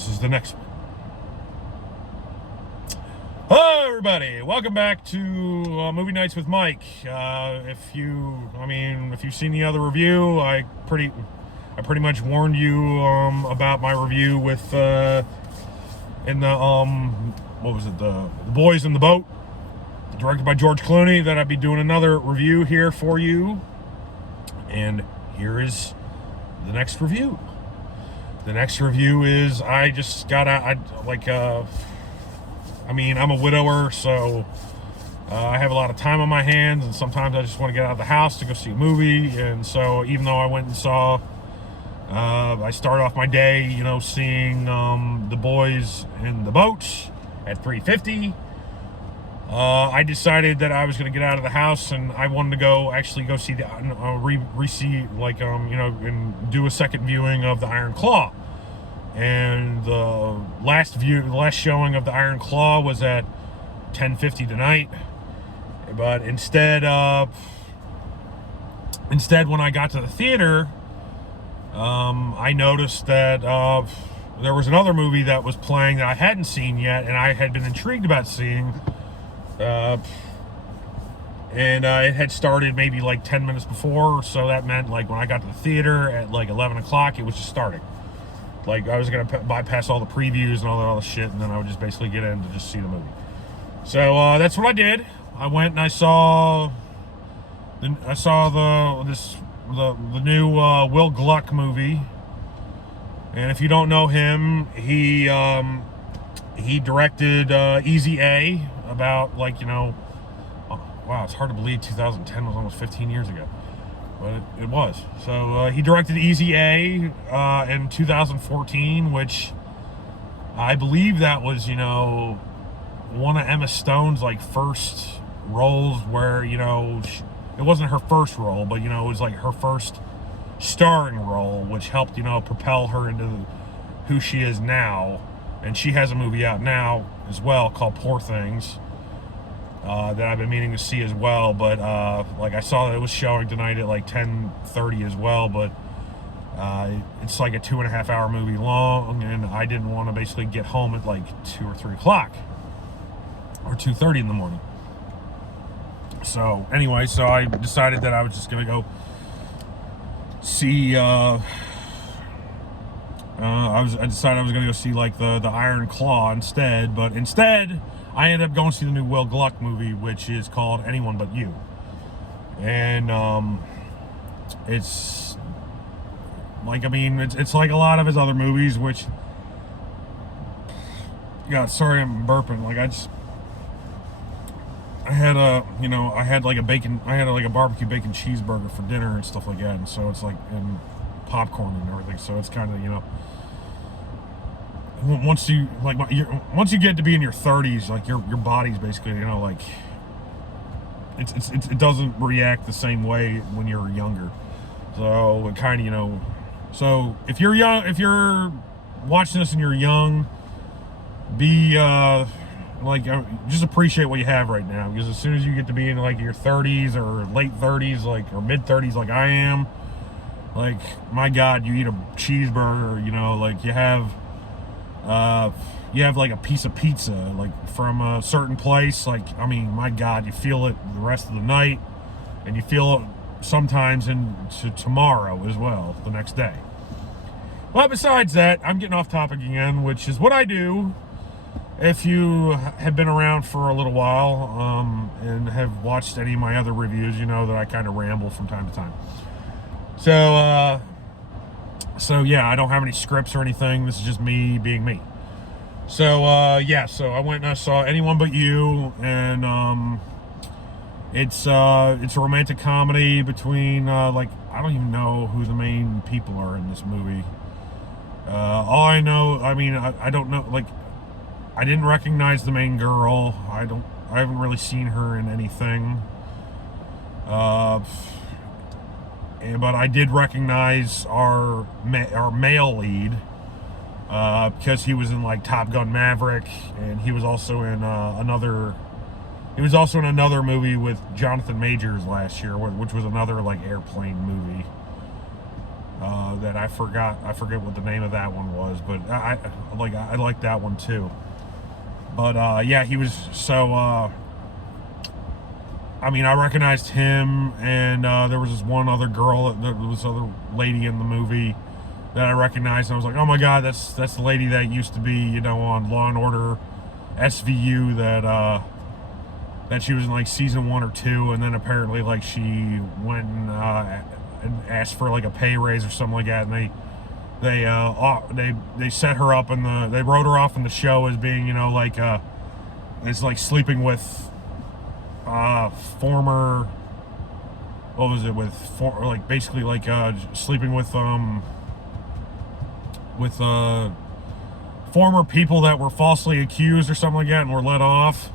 This is the next one. Hello, everybody. Welcome back to Movie Nights with Mike. If you've seen the other review, I pretty much warned you about my review with the Boys in the Boat, directed by George Clooney, that I'd be doing another review here for you. And here is the next review. The next review is I'm a widower, so I have a lot of time on my hands, and sometimes I just want to get out of the house to go see a movie. And so even though I went and saw, I start off my day, seeing The Boys in the Boat at 3:50. I decided that I was going to get out of the house, and I wanted to go see the and do a second viewing of The Iron Claw. And the last showing of The Iron Claw was at 10:50 tonight. But instead, when I got to the theater, I noticed that there was another movie that was playing that I hadn't seen yet, and I had been intrigued about seeing. And it had started maybe like 10 minutes before, so that meant like when I got to the theater at like 11 o'clock, it was just starting. Like I was going to bypass all the previews and all that other shit, and then I would just basically get in to just see the movie. So that's what I did. I went and I saw the new Will Gluck movie. And if you don't know him, he directed Easy A about wow, it's hard to believe 2010 was almost 15 years ago. But it was. So he directed Easy A in 2014, which I believe that was, one of Emma Stone's first roles where, it wasn't her first role, but, it was like her first starring role, which helped, propel her into who she is now. And she has a movie out now as well called Poor Things. That I've been meaning to see as well, but I saw that it was showing tonight at 10:30 as well, but it's like a 2.5 hour movie long, and I didn't want to basically get home at 2 or 3 o'clock or 2:30 in the morning. So anyway, I decided that I was just gonna go see I decided I was gonna go see the Iron Claw instead, but instead I ended up going to see the new Will Gluck movie, which is called Anyone But You. And it's like a lot of his other movies, which, God, sorry I'm burping. I had a barbecue bacon cheeseburger for dinner and stuff like that, and so it's and popcorn and everything, so it's kind of, once you get to be in your 30s, your body's basically, it doesn't react the same way when you're younger. So it kind of, so if you're young, if you're watching this and you're young, be just appreciate what you have right now, because as soon as you get to be in your 30s or late 30s, or mid 30s, like I am, my God, you eat a cheeseburger, you have a piece of pizza from a certain place, my God, you feel it the rest of the night, and you feel it sometimes into tomorrow as well, the next day. Well, besides that, I'm getting off topic again, which is what I do. If you have been around for a little while and have watched any of my other reviews, you know that I kind of ramble from time to time. So yeah, I don't have any scripts or anything. This is just me being me. So I went and I saw Anyone But You, and it's a romantic comedy between I don't even know who the main people are in this movie. All I know, I don't know, I didn't recognize the main girl. I haven't really seen her in anything. But I did recognize our male lead, because he was in Top Gun Maverick, and he was also in another movie with Jonathan Majors last year, which was another airplane movie. that I forget what the name of that one was, but I like that one too. But yeah, he was so. I mean, I recognized him, and there was this one other girl, there was other lady in the movie that I recognized, and I was like, oh my god, that's the lady that used to be, on Law and Order SVU, that she was in like season 1 or 2, and then apparently like she went and asked for like a pay raise or something like that, and they set her up they wrote her off in the show as being, it's like sleeping with former, what was it, like basically like sleeping with former people that were falsely accused or something like that and were let off,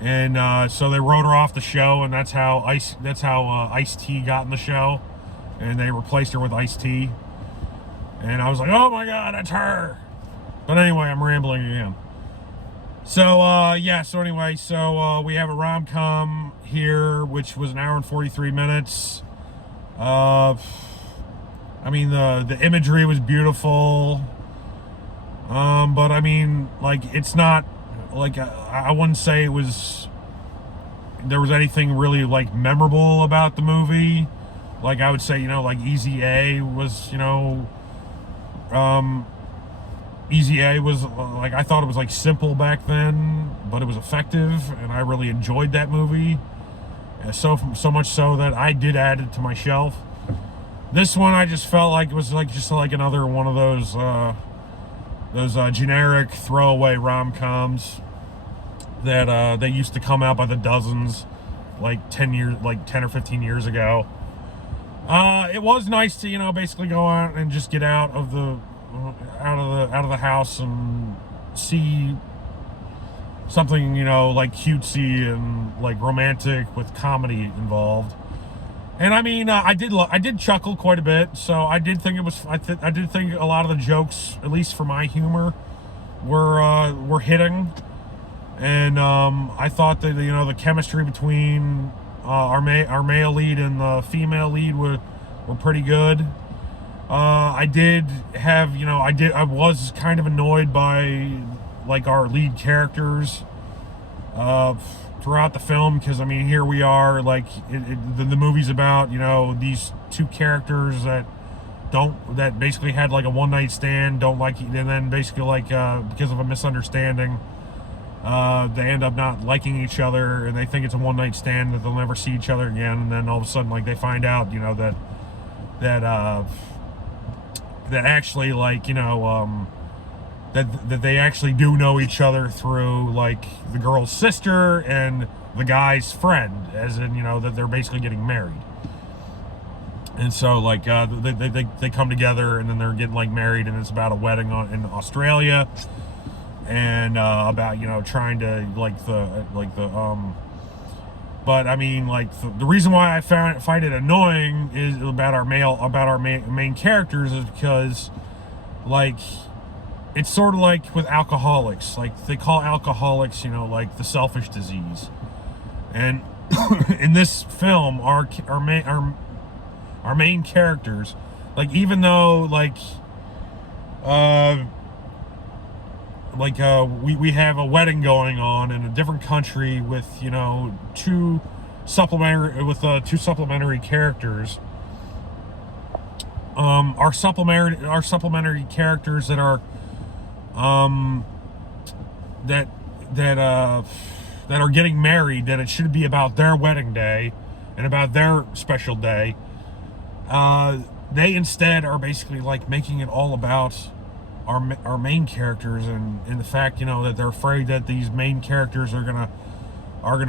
and so they wrote her off the show, and that's how Ice-T got in the show, and they replaced her with Ice-T, and I was like, oh my god, that's her. But anyway, I'm rambling again. So we have a rom-com here, which was an hour and 43 minutes. I mean, the imagery was beautiful, but I mean, like, it's not like, I wouldn't say there was anything really like memorable about the movie. Like, I would say, like Easy A was, Easy A was like, I thought it was like simple back then, but it was effective, and I really enjoyed that movie. So much so that I did add it to my shelf. This one, I just felt like it was like just like another one of those generic throwaway rom-coms that they used to come out by the dozens, like 10 or 15 years ago. It was nice to basically go out and just get out of the house and see something like cutesy and like romantic with comedy involved. And I mean, I did chuckle quite a bit, so I did think it was. I did think a lot of the jokes, at least for my humor, were hitting. And I thought that the chemistry between our male lead and the female lead were pretty good. I was kind of annoyed by like our lead characters throughout the film, because I mean, here we are, like the movie's about these two characters that basically had like a one-night stand, and then basically like because of a misunderstanding, they end up not liking each other, and they think it's a one-night stand, that they'll never see each other again, and then all of a sudden, like, they find out that actually, like, that they actually do know each other through like the girl's sister and the guy's friend, as in that they're basically getting married. And so like they come together, and then they're getting like married, and it's about a wedding in Australia, and about trying to but I mean, like, the reason why I find it annoying is about our main characters, is because, like, it's sort of like with alcoholics. Like, they call alcoholics, like the selfish disease. And in this film, our main characters, like, even though we have a wedding going on in a different country with two supplementary characters. Our supplementary characters that are that are getting married, that it should be about their wedding day and about their special day. They instead are basically like making it all about our main characters, and the fact that they're afraid that these main characters are gonna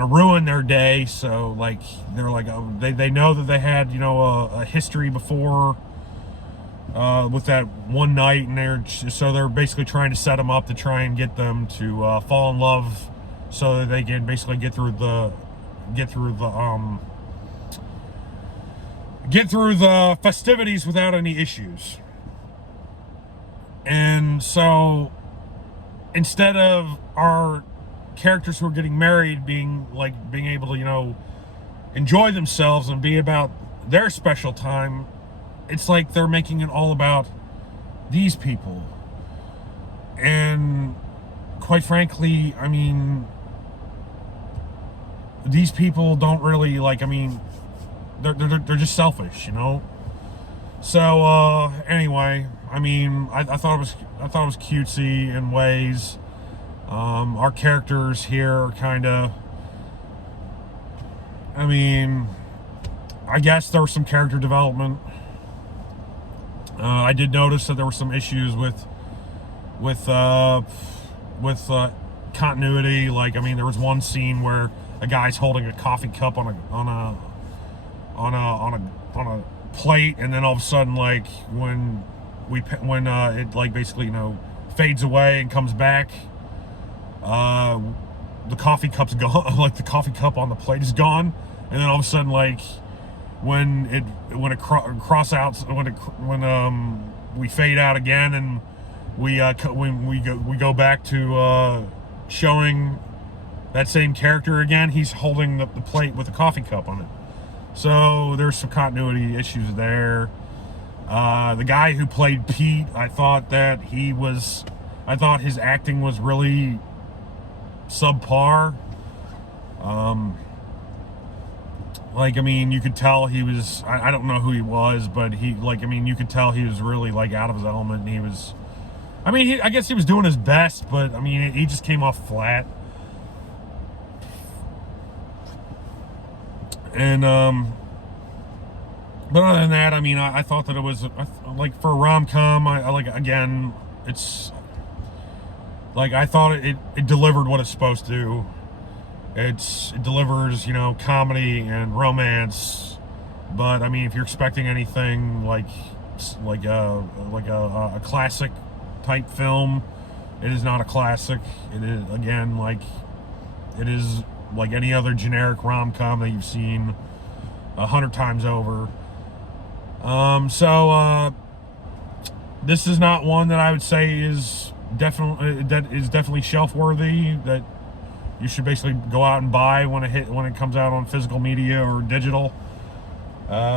ruin their day. So like they're like they know that they had a history before with that one night, and they're basically trying to set them up to try and get them to fall in love, so that they can basically get through the festivities without any issues. And so instead of our characters who are getting married being able to enjoy themselves and be about their special time, it's like they're making it all about these people. And quite frankly, I mean, these people don't really like, I mean, they're just selfish, you know. So anyway, I mean, I thought it was cutesy in ways. Our characters here are kind of, I mean, I guess there was some character development. I did notice that there were some issues with continuity. Like, I mean, there was one scene where a guy's holding a coffee cup on a plate, and then all of a sudden, like, when it, like, basically, you know, fades away and comes back, the coffee cup's gone. Like, the coffee cup on the plate is gone, and then all of a sudden, like, when we fade out again, and we go back to showing that same character again, he's holding the plate with a coffee cup on it. So there's some continuity issues there. The guy who played Pete, I thought his acting was really subpar. Like, I mean, you could tell he was, I don't know who he was, but he, like, I mean, you could tell he was really, like, out of his element, and he was, I mean, I guess he was doing his best, but, I mean, he just came off flat. And, but other than that, I mean, I thought that it was, like, for a rom-com, I like, again, it's, like, I thought it delivered what it's supposed to. It delivers, you know, comedy and romance, but I mean, if you're expecting anything like a classic type film, it is not a classic. It is, again, like, it is like any other generic rom-com that you've seen 100 times over. So this is not one that I would say is definitely shelf worthy, that you should basically go out and buy when it comes out on physical media or digital.